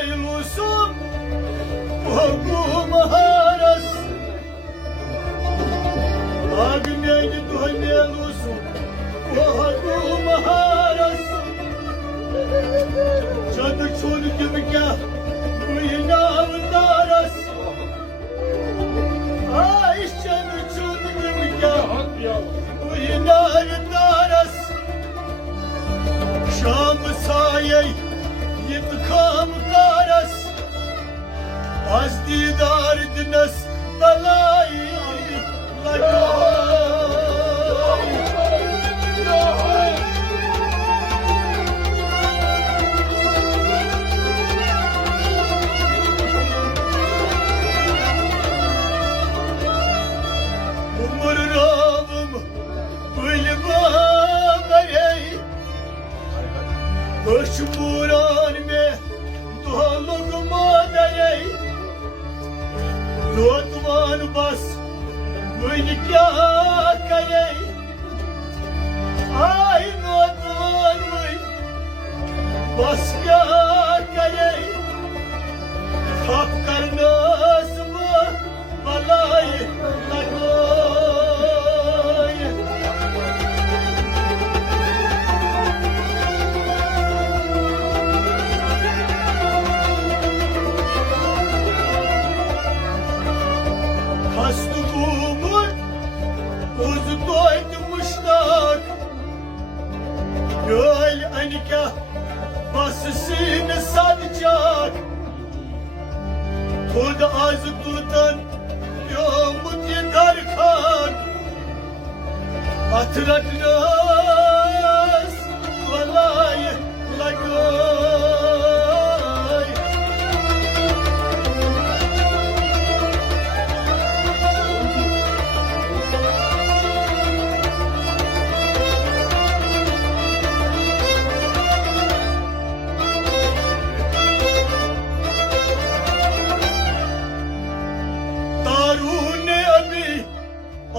ilusum Ogum haras Agneydi duhne ilusum Ogum haras Çadır çoluk gibi kya Buynav daras Ay çadır çoluk gibi kya Buynav daras Şam sayey Yıtkam karas Az didar dinas balay Umur ravım Bülba verey Koşmuran me Dolugma derey Lotman bas Buyni kya karey Ay lotman buy Bas kya karey Kap karnas mı Balay lagoy Kastuğumun Uzu doydu muştak Göl anika Basısını sadacak Toda azı tutan Yomut yeter kan Atıratnas Valay lagoy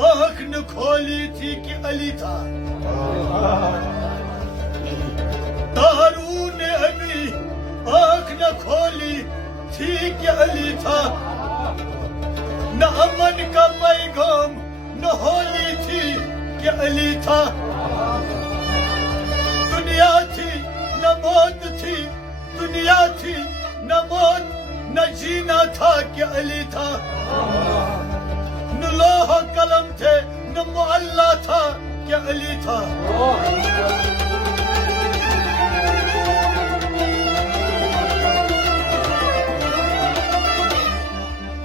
आँख न खोली थी कि अली था दारू ने अभी आँख न खोली थी कि अली था न अमन का पैगाम न होली थी कि अली था दुनिया थी न मौत थी दुनिया थी न मौत न जीना था कि अली था न लोह कलम थे न मुअल्ला था क्या अली था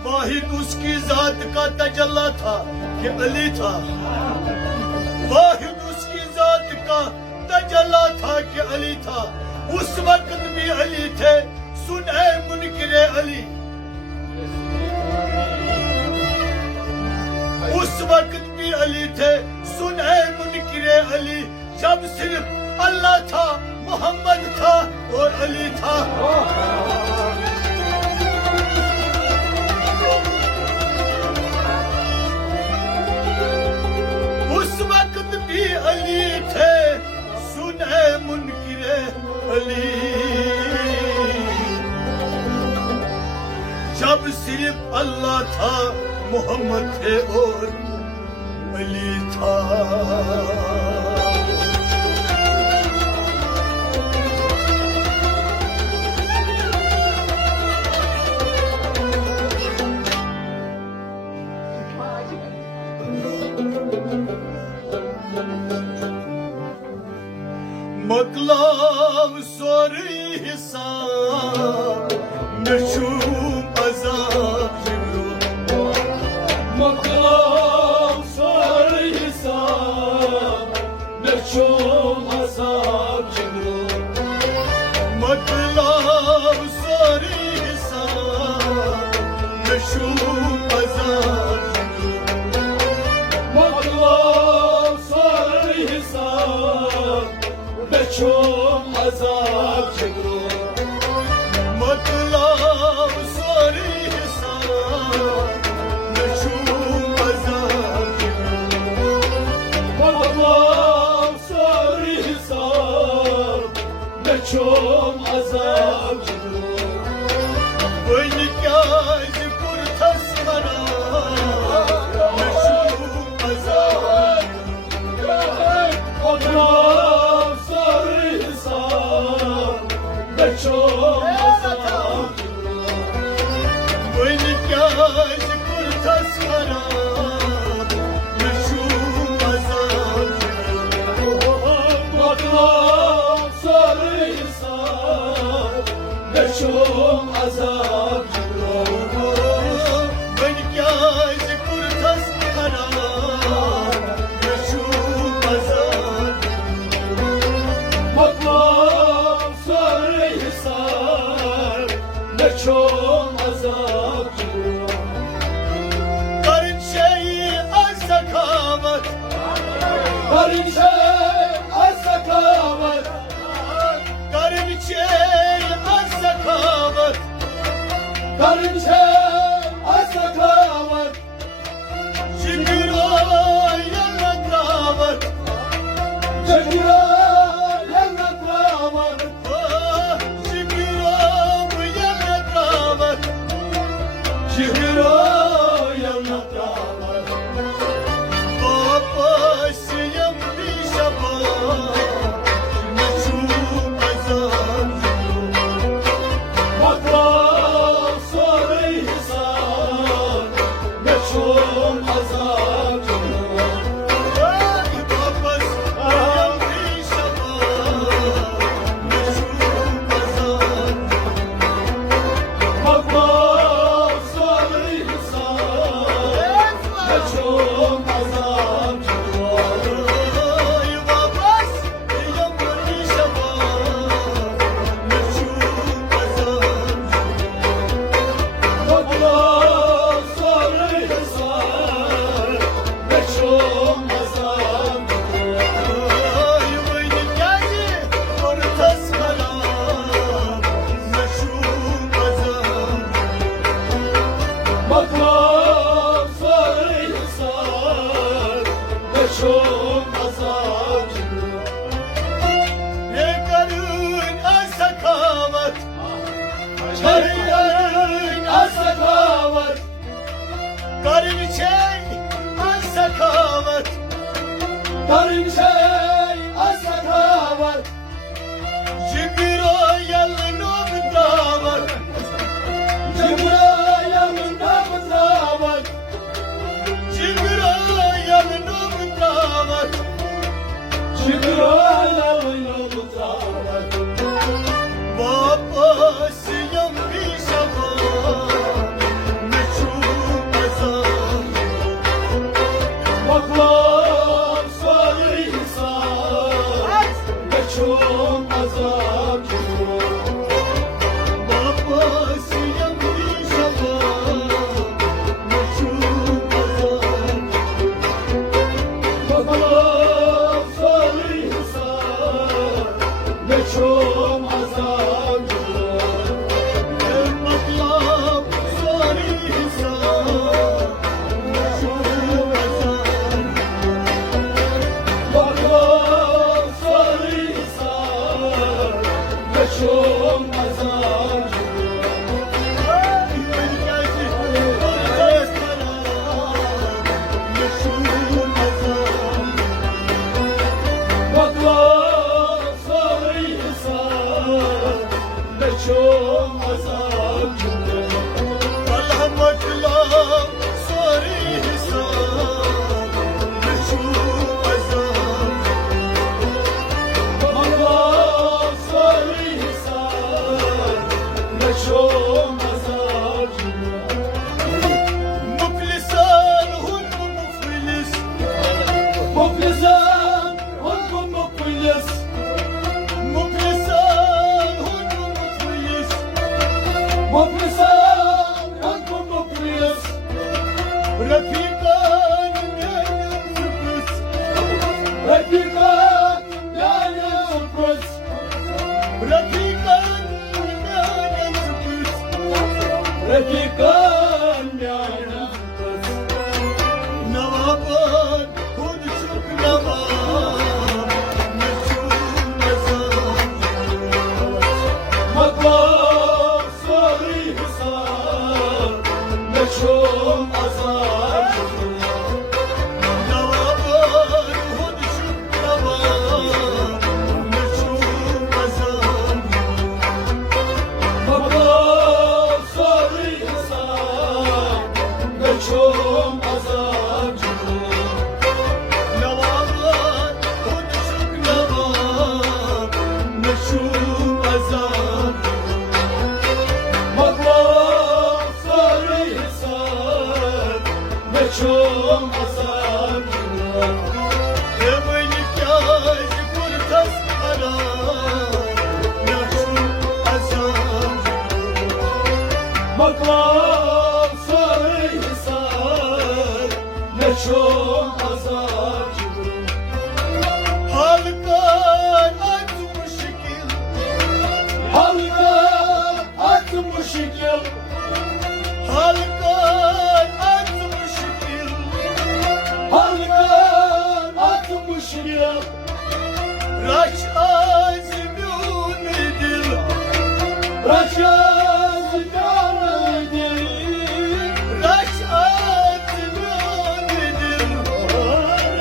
वाहिद उसकी जात का तजल्ला था कि अली था वाहिद उसकी जात का तजल्ला था कि अली था उस वक्त भी अली थे सुने मुनकिरे अली उस वक्त भी अली थे सुने मुनकिरे अली जब सिर्फ अल्लाह था मोहम्मद था और अली था उस वक्त भी अली थे सुने मुनकिरे अली जब सिर्फ अल्लाह था मोहम्मद थे और अली था मकलाम सोरी हिसाब नशूम अजाब مقام سر حساب نشوم حساب جگرو مطلب ساری حساب نشوم عذاب مقام سر حساب نشوم حساب جگرو مطلب وينكاز كرتس مرا نشوف أزار Bakmam Sarıhisar ve çok azap. وينكاز كرتس مرا نشوف أزار Bakmam Sarıhisar ve çok azap. وينكاز كرتس مرا نشوف أزار Bakmam Sarıhisar ve çok azap. Karın şeyi az sakamet Karın şey az sakamet. Karın şeyi az sakamet Karın şey az sakamet. Şükür o yana davet Çekira yanına kramat. Şükür o bu yana davet Çekira yanına kramat. Babasıyım bir şabat Meşhur azam Bakmam Sarıhisar ve çok azap. Ay babasıyım bir şabat Meşhur azam Bakmam Sarıhisar ve çok azap. Ay babasıyım bir şabat Meşhur azam Bakmam Sarıhisar ve çok azap. Ay vayni gazi ortas kala meşhur azam Bakmam Sarıhisar ve çok azap. Ye karın asakavat Karın az sakamet. Karın çey asakavat Karın şey az sakamet. Şükür o yalınım davat Cimra yanında mızamet. Şükür o yalınım davat Cimra yanında mızamet. Babasıyım bir şabat meşhur azam Bakmam Sarıhisar ve çok azap. Babasıyım bir şabat meşhur azam Bakmam Sarıhisar ve çok azap. Mıklam Sarıhisar meşhur azam Bakmam Sarıhisar ve çok azap. Bakmam Sarıhisar ve çok azap. Bakmam Sarıhisar ve çok azap. Muflisan hunku muflis. Muflisan hunku muflis. Rafikan yanım sürpriz Rafikan yanım sürpriz. Rafikan yanım sürpriz Rafikan yanım sürpriz. Navaban konuşup navan meşhur nazar Bakmam Sarıhisar نشوم أزار Evini kâz kurtas arar Naşu azam مقام ساری حسار نشوم أزار Halkan at müşkil Halka at müşkil Halkan at müşkil Halka at müşkil Raç azmün dil Raşaz gardi Raç azmün dil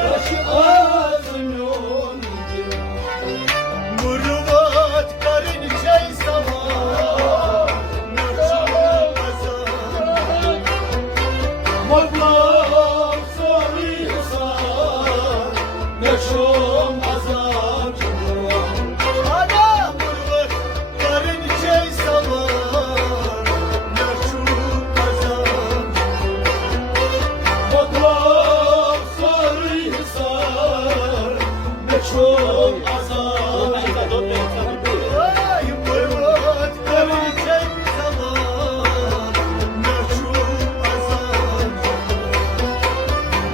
Raşaz yoldi Murvat karın çey sama Naşu azam مقام ساری حسار نشوم أزار Ana murvat karın çey sama Naşu azam مقام ساری حسار نشوم أزار Ay murvat karın çey sama Naşu azam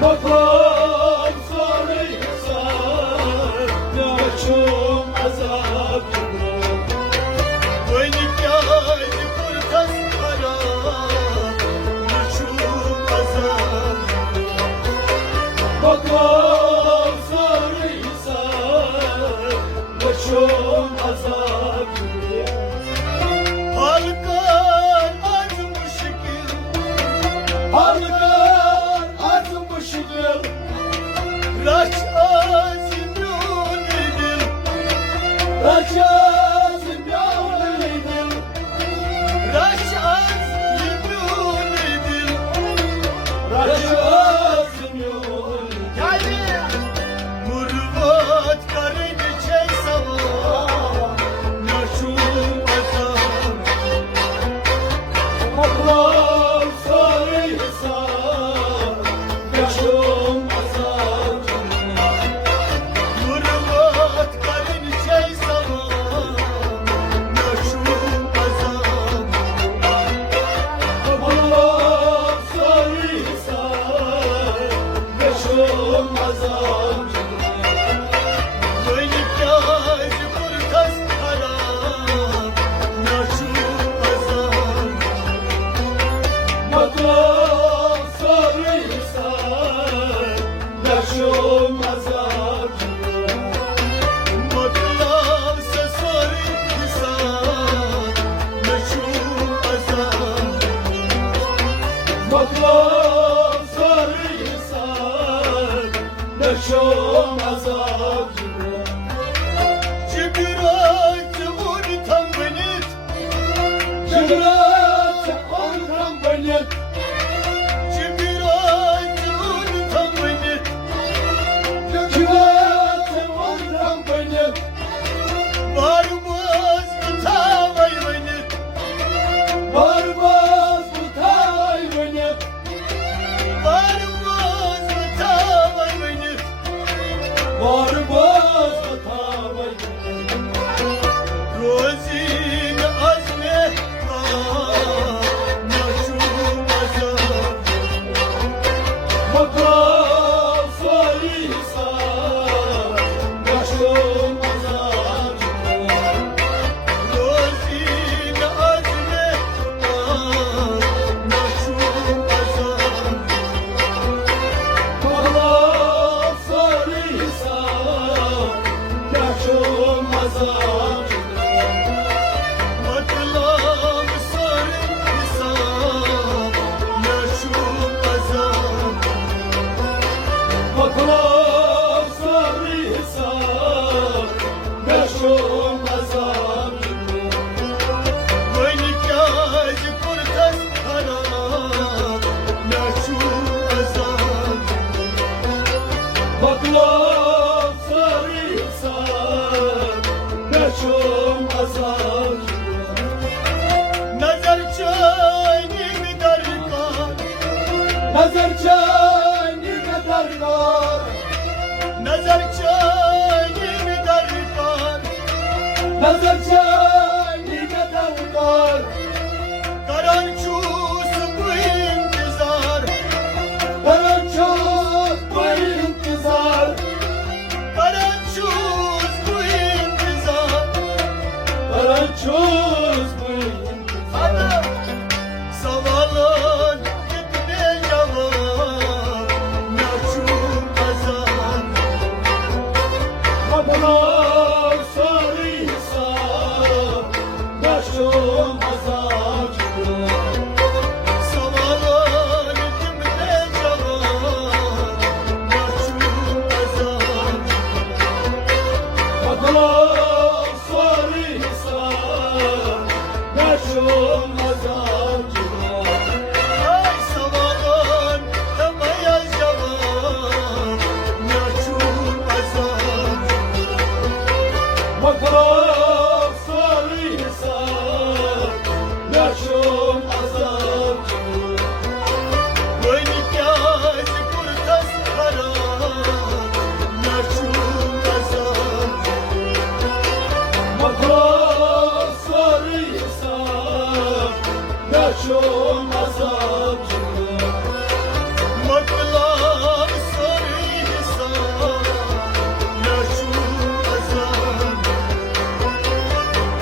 مقام ساری حسار نشوم أزار Beni kâz kurtas arar Naşu azam مقام ساری حسار نشوم أزار Halkan az müşkil Halkan at müşkil Raç azmün dil Raşaz yoldi Raç azmün dil Raşaz yoldi Murvat karın çey sama Naşu azam مقام ساری حسار نشوم أزار Murvat karın çey sama Naşu azam مقام ساری حسار نشوم أزار Beni kâz kurtas arar Naşu azam مقام ساری حسار نشوم أزار Mıklav sesori lisan Naşu azam مقام ساری حسار نشوم أزار Cibrat unutam beni جبرات أنكم بنيت Cibrat unutam beni جبرات أنكم بنيت Varmaz tutavay beni Barbaz butay bنيت Varmaz tutavay beni Barbaz butay Rozin azme Naşu azam مقام ساری حسار نشوم أزار Rozin azme Naşu azam مقام ساری حسار نشوم أزار Matlam sarı lisan Naşu azam مقام ساری حسار نشوم أزار Beni kâz kurtas arar Naşu azam مقام ساری حسار نشوم أزار Nazar çayni mi darkan نظر چه نشوم azapçı مطلب سری حساب نشون ازم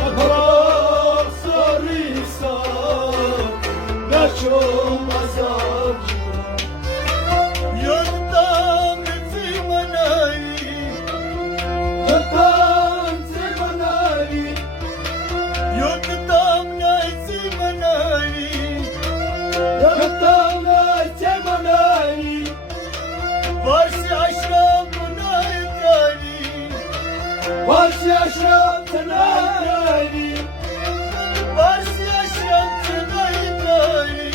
Bak sarıysan نشوم azapçı يندم في مناي Yatan zemanari يندم في مناي Yatan zemanari Varsi aşram مناي تاني Baş yaşam tenari Varsi aşram مناي تاني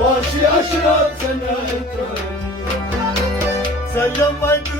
Baş yaşam tenari سلمت